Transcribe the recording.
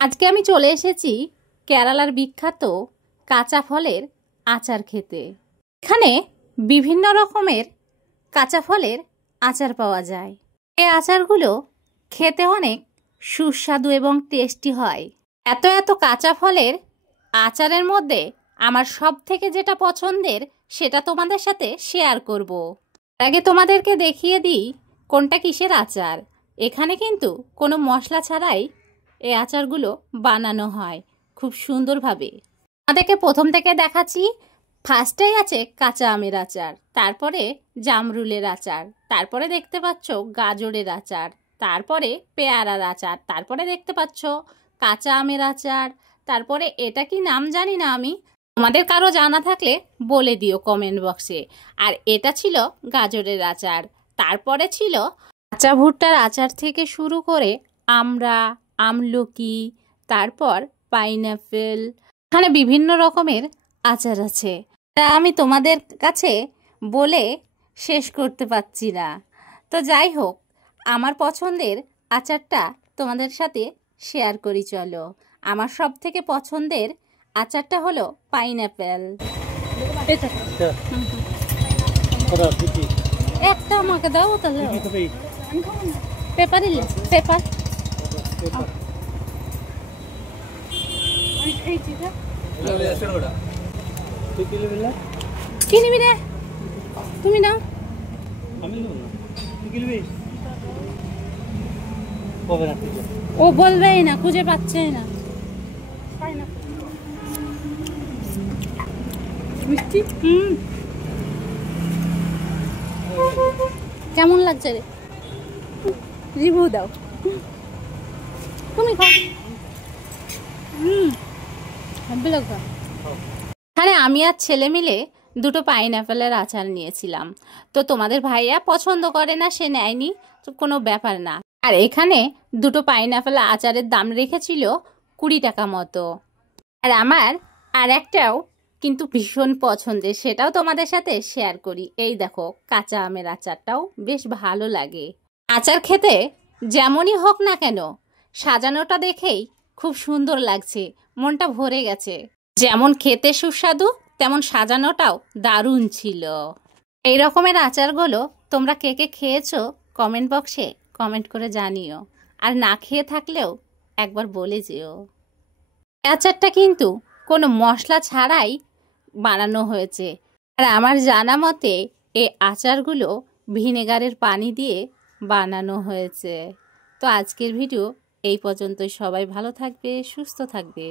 আজকে আমি চলে এসেছি কেরালার বিখ্যাত কাঁচা ফলের আচার খেতে। এখানে বিভিন্ন রকমের কাঁচা ফলের আচার পাওয়া যায়। এই আচারগুলো খেতে অনেক সুস্বাদু এবং টেস্টি হয়। এত এত কাঁচা ফলের আচারের মধ্যে আমার সব থেকে যেটা পছন্দের সেটা তোমাদের সাথে শেয়ার করব। আগে তোমাদেরকে দেখিয়ে দিই কোনটা কিসের আচার। এখানে কিন্তু কোনো মশলা ছাড়াই এই আচারগুলো বানানো হয় খুব সুন্দরভাবে। আমাদেরকে প্রথম থেকে দেখাচ্ছি। ফার্স্টেই আছে কাঁচা আমের আচার, তারপরে জামরুলের আচার, তারপরে দেখতে পাচ্ছ গাজরের আচার, তারপরে পেয়ারার আচার, তারপরে দেখতে পাচ্ছ কাঁচা আমের আচার, তারপরে এটা কি নাম জানি না আমি, তোমাদের কারো জানা থাকলে বলে দিও কমেন্ট বক্সে। আর এটা ছিল গাজরের আচার, তারপরে ছিল কাঁচা ভুট্টার আচার থেকে শুরু করে আমড়া, আমলকি, তারপর পাইনাপেল, এখানে বিভিন্ন রকমের আচার আছে। তা আমি তোমাদের কাছে বলে শেষ করতে পারছি না। তো যাই হোক, আমার পছন্দের আচারটা তোমাদের সাথে শেয়ার করি চলো। আমার সব থেকে পছন্দের আচারটা হলো পাইনাপেল। একটা আমাকে দাও তাহলে। পেপার ইলে পেপার কি নিবি রে? তুমি নাও। ও বলবেই না, খুঁজে পাচ্ছে না। মিষ্টি কেমন লাগছে রে? রিভিউ দাও। তুমি খাও। এখানে আমি আর ছেলে মিলে দুটো পাইনাপেলের আচার নিয়েছিলাম। তো তোমাদের ভাইয়া পছন্দ করে না, সে নেয়নি, তো কোনো ব্যাপার না। আর এখানে দুটো পাইনাপেল আচারের দাম রেখেছিল 20 টাকা মতো। আর আমার আর একটাও কিন্তু ভীষণ পছন্দের, সেটাও তোমাদের সাথে শেয়ার করি। এই দেখো, কাঁচা আমের আচারটাও বেশ ভালো লাগে। আচার খেতে যেমনই হোক না কেন, সাজানোটা দেখেই খুব সুন্দর লাগছে, মনটা ভরে গেছে। যেমন খেতে সুস্বাদু তেমন সাজানোটাও দারুণ ছিল। এই রকমের আচারগুলো তোমরা কে কে খেয়েছো কমেন্ট বক্সে কমেন্ট করে জানিও। আর না খেয়ে থাকলেও একবার বলে যেও। আচারটা কিন্তু কোনো মশলা ছাড়াই বানানো হয়েছে। আর আমার জানা মতে এই আচারগুলো ভিনেগারের পানি দিয়ে বানানো হয়েছে। তো আজকের ভিডিও এই পর্যন্তই। সবাই ভালো থাকবে, সুস্থ থাকবে।